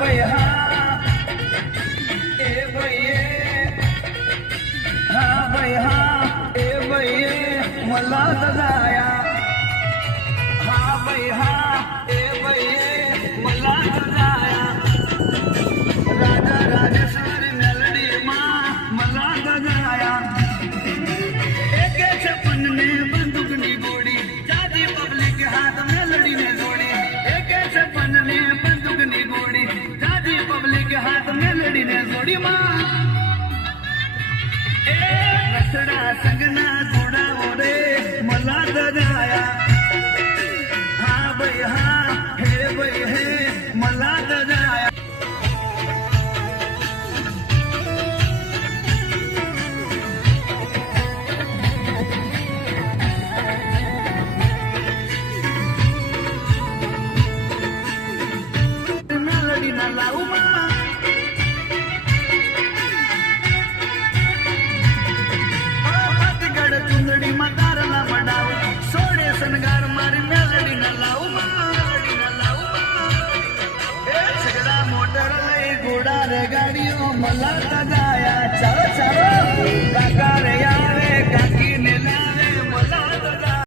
भाई हा ए भैये हा भाई हा ए भैये मला जाया हा भाई हा ए भैये मला जाया राजा राजेश्वरी मेलडी मा मला जाया एके छप्पन ने बंदूक नी गोड़ी जादी पब्लिक हाथ मेलडी ने जोड़ी एके छप्पन ने बंदूक नी गोड़ी जादी पब्लिक हाथ मेलडी ने जोड़ी मा रसड़ा संगना जोड़ा ओरे मला जाया हा भाई हा हे भाई हे मला जाया मेलडी ना लाऊ मा चुंदड़ी मतारला बढ़ाओ सोड़े सनगार मारी मेलडी न लाऊ छगड़ा मोटर ले घोड़ा रे गाड़ियों मला जाया चलो चलो काका रे